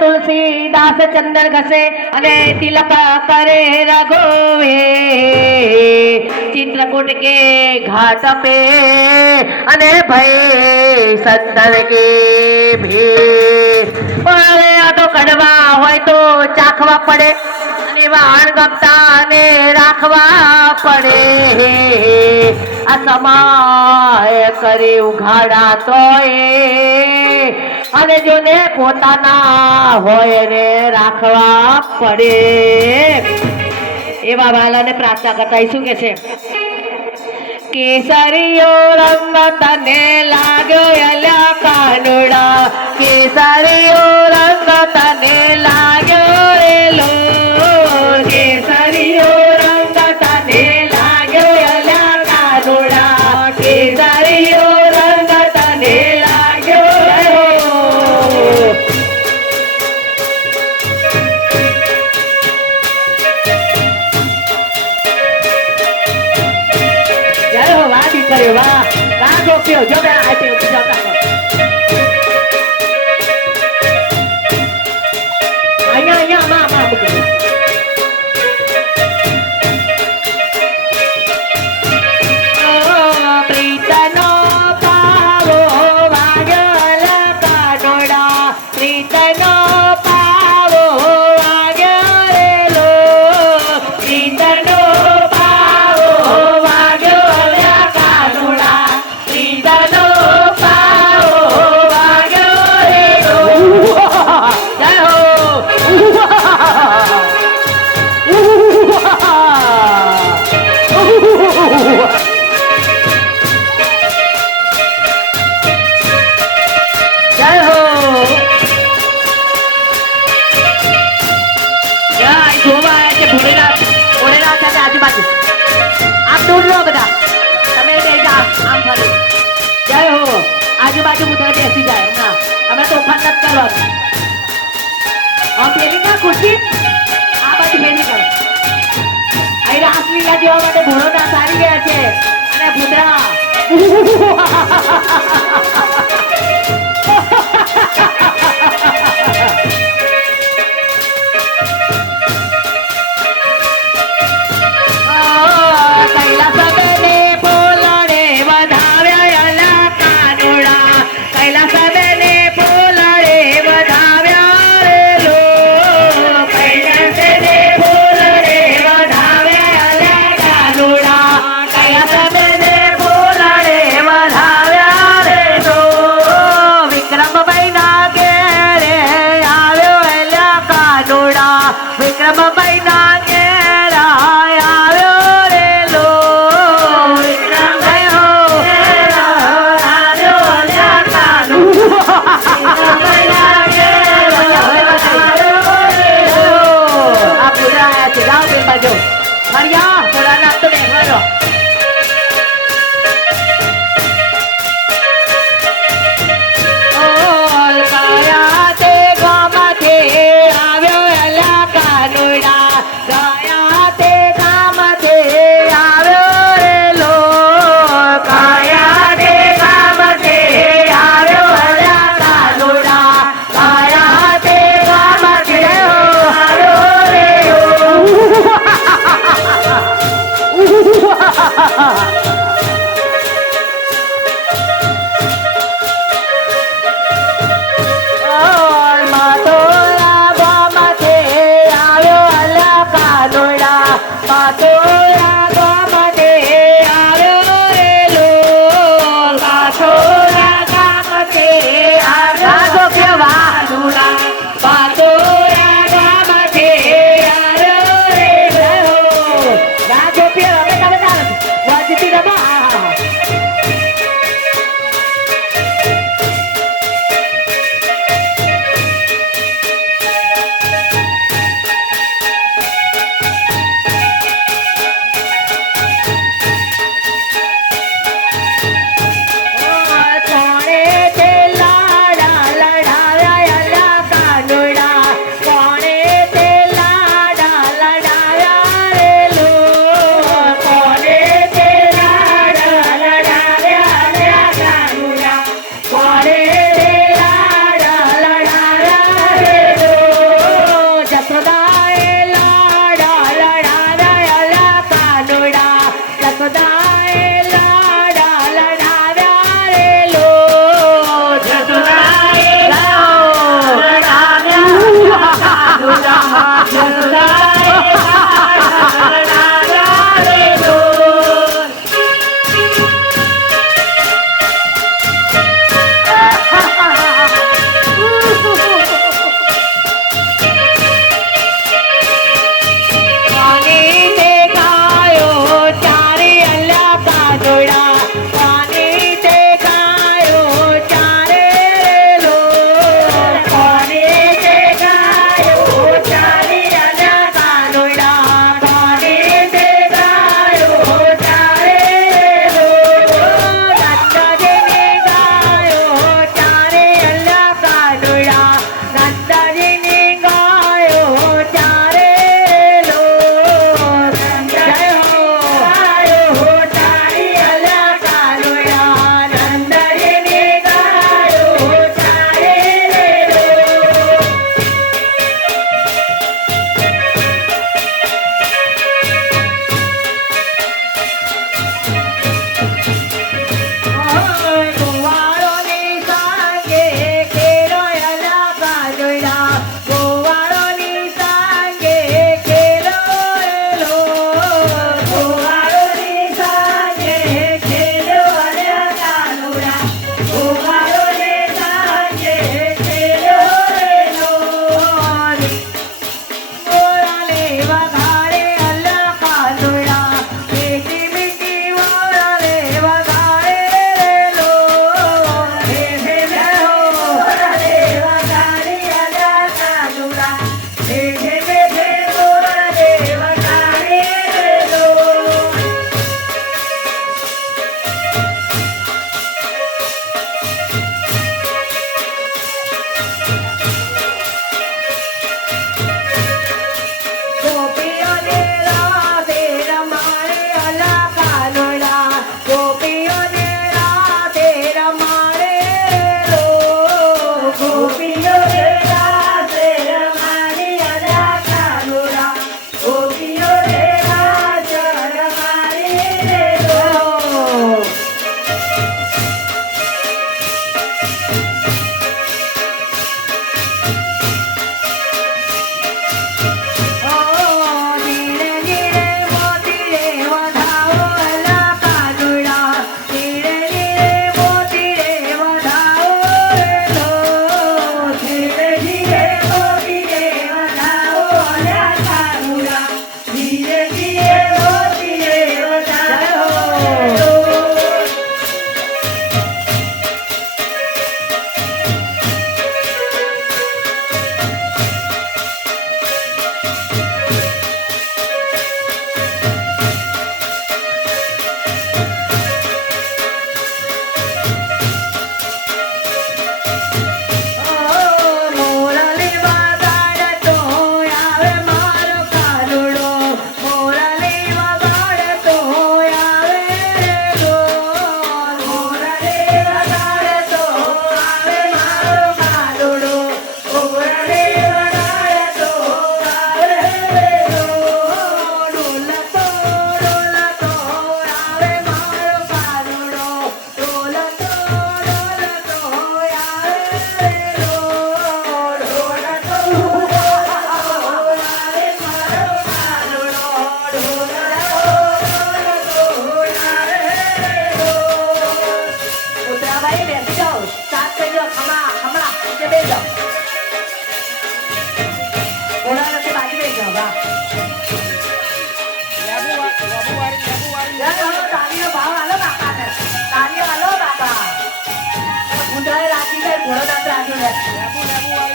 तुलसीदास चंदन घसे अने तिलक करे रघोवे चित्रकूट के घाट पे अने भय संतन के भेष आ तो कड़वा होय तो चाखवा पड़े वाण गपता ने राखवा पड़े आ समाय करे उघाड़ा तोय अने जोने पोताना होय ने राखवा पड़े एवा वालाने प्रार्थना करता ईशु के छे केसरियो रंग तने लाग्यो एल्या कानुड़ा केसरियो रंग तने लाग्यो रे लो केसरियो रंग तने लाग्यो एल्या कानुड़ा केसरियो रंग तने लाग्यो जय हो वाह दीकरी वाह राजो क्यों जो मैं आते हूँ जाता हूँ आया माँ प्रीतनो पावो वागल कानोड़ा प्रीतनो पावो वागलो प्रीतनो पावो वागल कानोड़ा प्रीतनो पावो वागलो जय हो जय हो भोलेनाथ आजूबाजू आप दूर लो बता तमे आम फरी जय हो आजूबाजू मुद्रा बेसी जाए ना हमें तोफान नत करो हम पेली का खुशी आ बाजू पेली करो आई रासलीला जेवा माटे ભોળોનાથ આવી ગયા છે અને ભૂતરા कैलास હવા તારીનો ભાવ આલો બાપાને તારી આલો બાપા મુંડાએ રાખી જાય ઘોડો દાંત રાખી લે